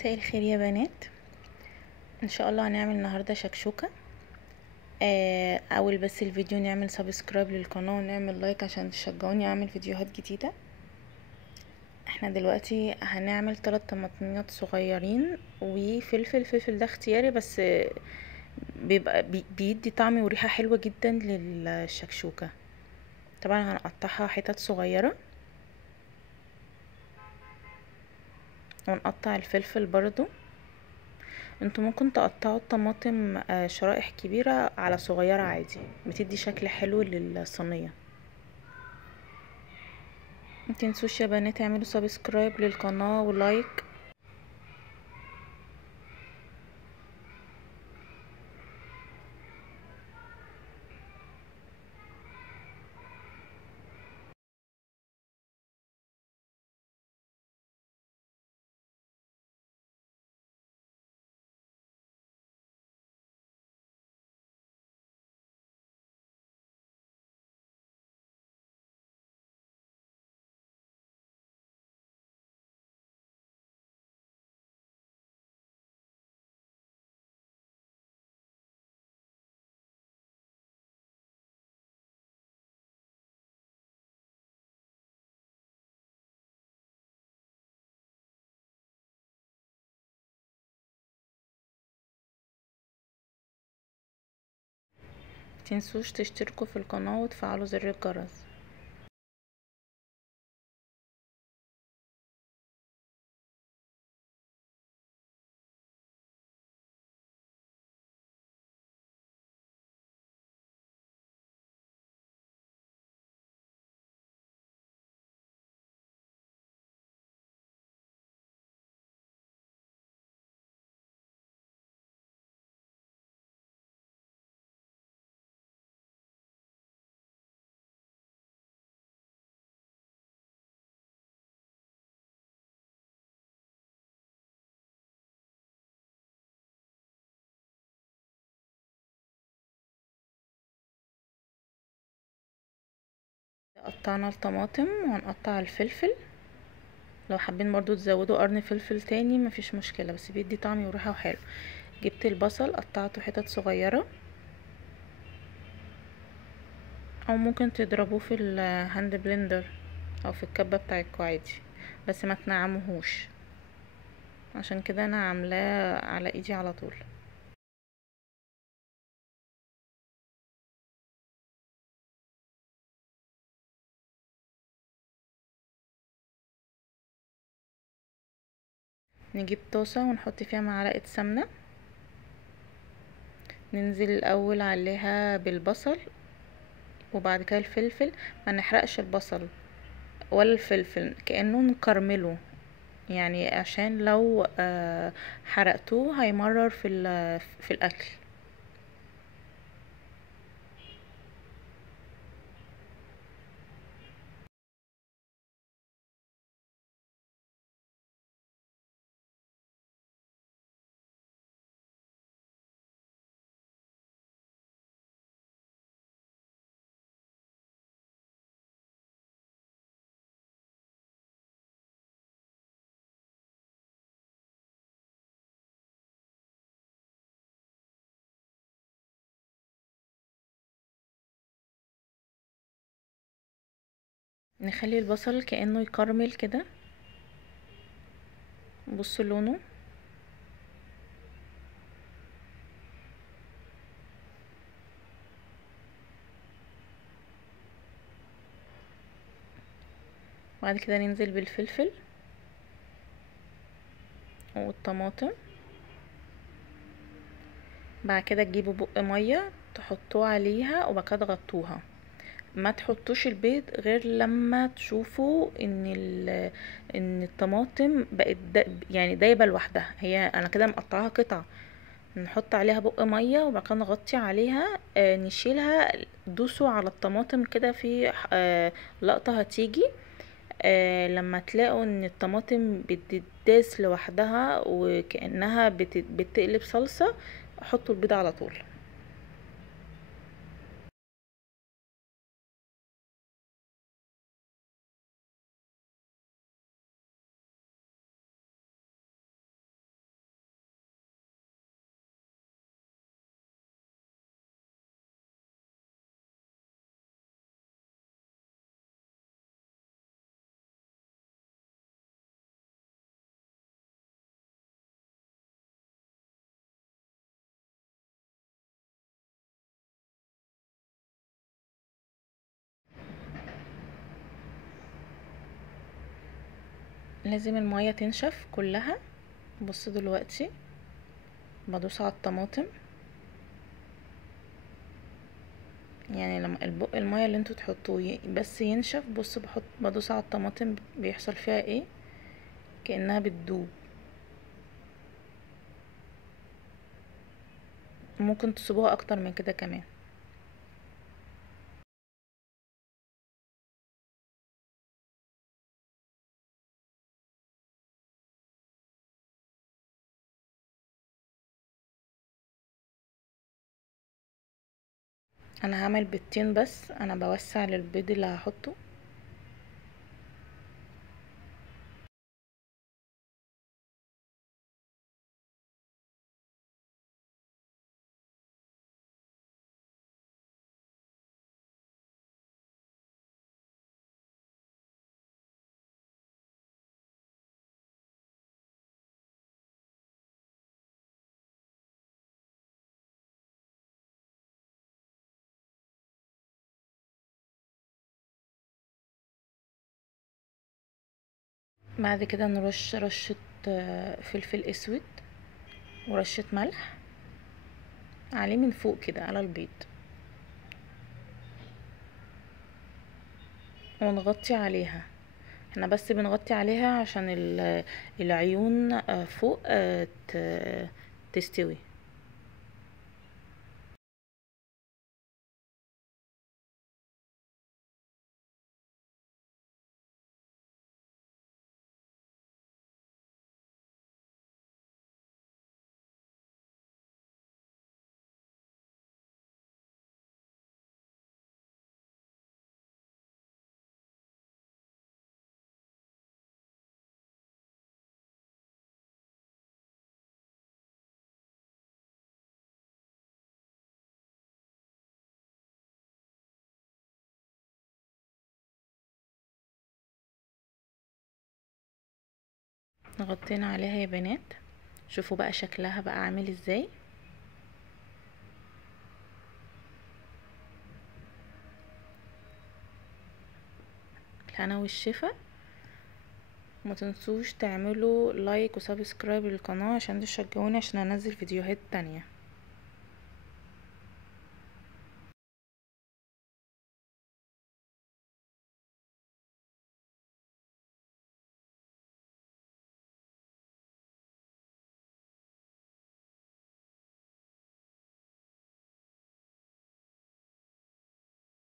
مساء الخير يا بنات. ان شاء الله هنعمل النهارده شكشوكه. اول بس الفيديو نعمل سبسكرايب للقناه ونعمل لايك عشان تشجعوني اعمل فيديوهات جديده. احنا دلوقتي هنعمل 3 طماطميات صغيرين وفلفل. الفلفل ده اختياري بس بيبقى بيدي طعم وريحه حلوه جدا للشكشوكه. طبعا هنقطعها حتت صغيره ونقطع الفلفل برضو. انتوا ممكن تقطعوا الطماطم شرائح كبيرة على صغيرة عادي، بتدي شكل حلو للصينية. متنسوش يا بنات تعملوا سبسكرايب للقناة ولايك. متنسوش تشتركوا في القناة وتفعلوا زر الجرس. قطعنا الطماطم وهنقطع الفلفل. لو حابين برضو تزودوا قرن فلفل تاني مفيش مشكلة، بس بيدي طعم وريحة وحلو. جبت البصل قطعته حتت صغيرة، او ممكن تضربوه في الهاند بلندر او في الكبة بتاعتكوا عادي، بس ما تنعموهوش، عشان كده انا عاملاه على ايدي على طول. نجيب طاسة ونحط فيها معلقة سمنة، ننزل الاول عليها بالبصل وبعد كده الفلفل. ما نحرقش البصل ولا الفلفل، كأنه نكرمله، يعني عشان لو حرقتوه هيمرر في الاكل. نخلي البصل كأنه يكرمل كده، بصوا لونه. بعد كده ننزل بالفلفل والطماطم. بعد كده تجيبوا بق ميه تحطوه عليها وبعد كده تغطوها. ما تحطوش البيض غير لما تشوفوا ان الطماطم بقت يعني دايبه لوحدها. هي انا كده مقطعاها قطع، نحط عليها بق ميه وبعد كده نغطي عليها، نشيلها. دوسوا على الطماطم كده في لقطه هتيجي لما تلاقوا ان الطماطم بتداس لوحدها وكأنها بتقلب صلصة، حطوا البيض على طول. لازم المية تنشف كلها. بصوا دلوقتي بدوس على الطماطم، يعني لما المية اللي انتوا تحطوه بس ينشف. بصوا بدوس على الطماطم بيحصل فيها ايه، كأنها بتدوب. ممكن تسيبوها اكتر من كده كمان. انا هعمل بيضتين بس، انا بوسع للبيض اللي هحطه. بعد كده نرش رشة فلفل اسود ورشة ملح عليه من فوق كده على البيض، ونغطي عليها. احنا بس بنغطي عليها عشان العيون فوق تستوي. غطينا عليها يا بنات، شوفوا بقى شكلها بقى عامل ازاي. الهنا والشفا. وما تنسوش تعملوا لايك وسبسكرايب للقناة عشان تشجعوني عشان انزل فيديوهات تانية.